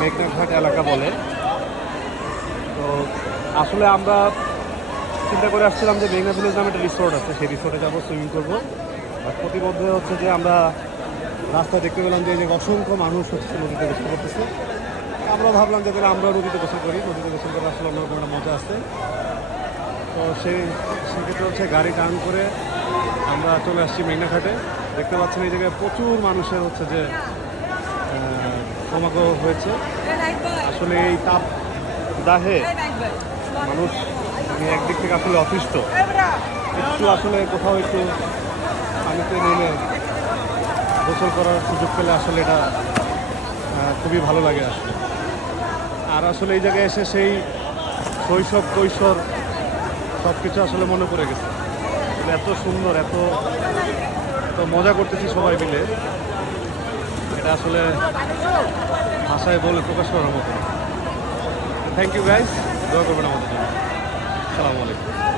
মেঘনাঘাট এলাকা বলে। তো আসলে আমরা চিন্তা করে আসছিলাম যে মেঘনা ভিলেজ নামে একটা রিসোর্ট আছে, সেই রিসোর্টে যাবো, সুইমিং করবো। আর প্রতিমধ্যে হচ্ছে যে আমরা রাস্তায় দেখতে পেলাম যে অসংখ্য মানুষ হচ্ছে নদীতে গোসল করতেছে। আমরা ভাবলাম যে আমরা নদীতে গোসল করি, নদীতে গোসল করে আসলে অন্যরকম একটা মজা আছে। তো সেক্ষেত্রে হচ্ছে গাড়ি টার্ন করে আমরা চলে আসছি মেঘনাঘাটে। দেখতে পাচ্ছেন এই জায়গায় প্রচুর মানুষের হচ্ছে যে সমাগম হয়েছে। আসলে এই তাপ দাহে মানুষ মানে একদিক থেকে আসলে অতিষ্ঠ, একটু আসলে কোথাও একটু পানিতে নেমে গোসল করার সুযোগ পেলে আসলে এটা খুবই ভালো লাগে আসলে। আর আসলে এই জায়গায় এসে সেই শৈশব কৈশোর সব কিছু আসলে মনে পড়ে গেছে। এত সুন্দর, এত মজা করতেছি সবাই মিলে, এটা আসলে ভাষায় বলে প্রকাশ করার মতো। থ্যাংক ইউ গাইস, দোয়া করবেন আমাদের জন্য। আসসালামু আলাইকুম।